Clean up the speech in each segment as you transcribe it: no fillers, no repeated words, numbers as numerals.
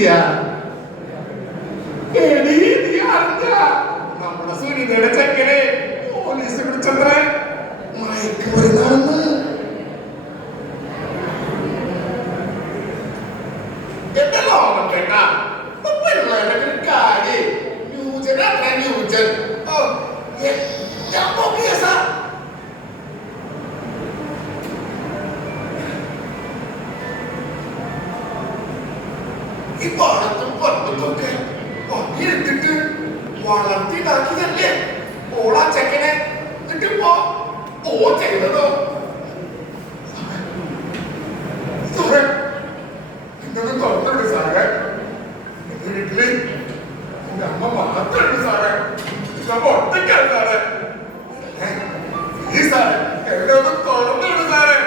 കിട്ടിയ നമ്മുടെ സുനിതയുടെ ചെക്കനെ പോലീസ് പിടിച്ചത്ര മയക്കുമരുന്നാണെന്ന്. എന്റെ ലോകം കേട്ടാ കാര്യം ന്യൂജൻ അത്ര ന്യൂജൻ എല്ലാം നോക്കിയ ഈ പാടത്തും പണ്ടത്തൊക്കെ ഇട്ടിട്ട് വളർത്തിണ്ടാക്കിയതല്ലേ ഓളാ ചെക്കനെ. എന്നിട്ടിപ്പോ ഓ ചെയ്തതോ സാറേ ഇന്നൊന്നും തുറന്നുണ്ട് സാറേ. എന്റെ വീട്ടില് എന്റെ അമ്മ മാത്രമുണ്ട് സാറേ. നമ്മ ഒറ്റയ്ക്കാണ് സാറേ. ഈ സാറേ എവിടെ ഒന്നും തുറന്നുണ്ട് സാറേ.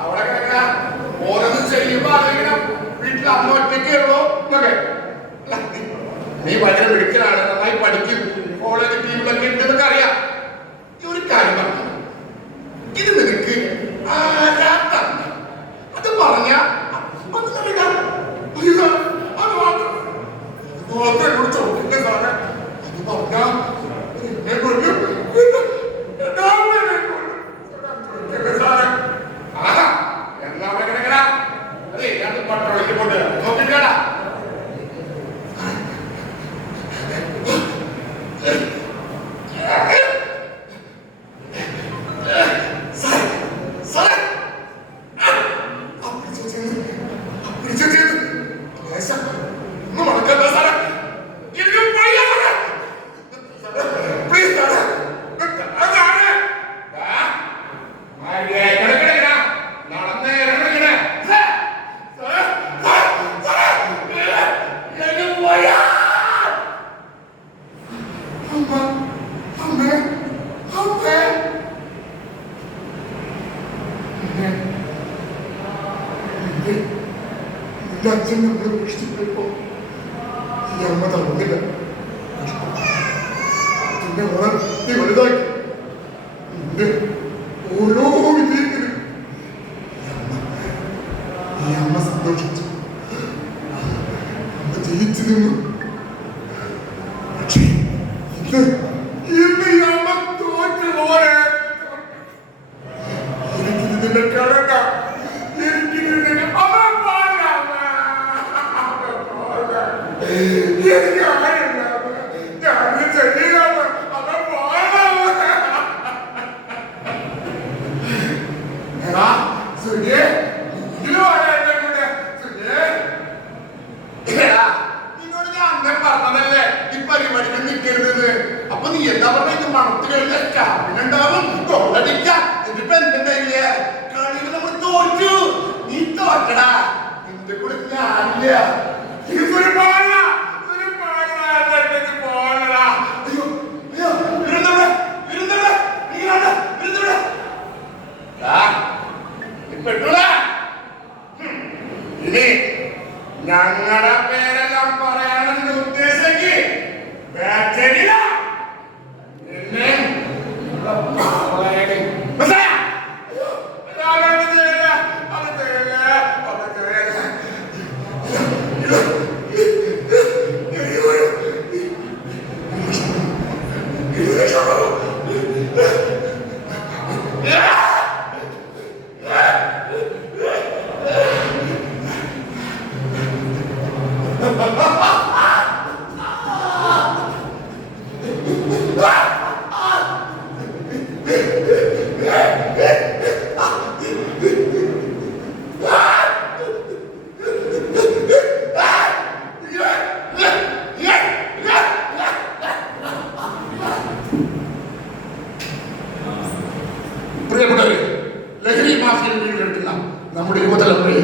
അവിടെ കിടക്ക ഓരോന്നും ചെയ്യുമ്പോ ആലോചിക്കണം വീട്ടിൽ അമ്മ ഒറ്റയ്ക്കുള്ളൂ എന്നൊക്കെ. നീ ഭയങ്കര മിടുക്കലാണ്, നന്നായി പഠിക്കും, കോളേജ് ടീമിലൊക്കെ ഉണ്ടെന്നൊക്കെ അറിയാം. ഈ ഒരു കാര്യം പറഞ്ഞു, ഇത് നിനക്ക് ആരാ തന്നെ അത് പറഞ്ഞ അത് മാത്രം എന്നോട് ചോദിക്കില്ല സാറേ. അത് പറഞ്ഞ എന്നെ കൊല്ലും സാറേ. ആഹാ എന്നാ കിടക്കണ അതെ ഞാൻ പട്ടോളിക്ക് പോട്ട് നോക്കിട്ടാ. അച്ഛൻ നമ്മളെ ഉപേക്ഷിച്ചപ്പോ ഈ അമ്മ തന്നില്ല. എന്നെ വളർത്തി വലുതാക്കി എന്റെ ഓരോ വിജയത്തിനും ഈ അമ്മ സന്തോഷിച്ചു. അമ്മ ജയിച്ചു നിന്നു. പക്ഷേ ഇന്ന് ഈ അമ്മ തോറ്റു പോലെ. എനിക്കിതിന്റെ കാണണ്ട, എനിക്കിതിന്റെ പറഞ്ഞതല്ലേ ഈ പരിപാടികൾ നിൽക്കരുത്. അപ്പൊ നീ എന്താ പറഞ്ഞ ഇത് മണത്ത് കഴിഞ്ഞാൽ സ്റ്റാമിനുണ്ടാവും, കൊള്ളടിക്കാം. ഇതിപ്പോ എന്തുണ്ടായില്ല കളിയിൽ നമ്മൾ തോറ്റു. നീ തോറ്റടാ, നിന്റെ കൂടെ ഞാനില്ല. ഇനി ഞങ്ങളുടെ പേരെല്ലാം പറയാനെന്ന് ഉദ്ദേശിക്ക് ബാറ്ററിയില്ല. പ്രിയപ്പെട്ടവരെ, ലഹരി മാഫിയയിൽ വീണ്ടെടുക്കുന്ന നമ്മുടെ യുവതലമുറയെ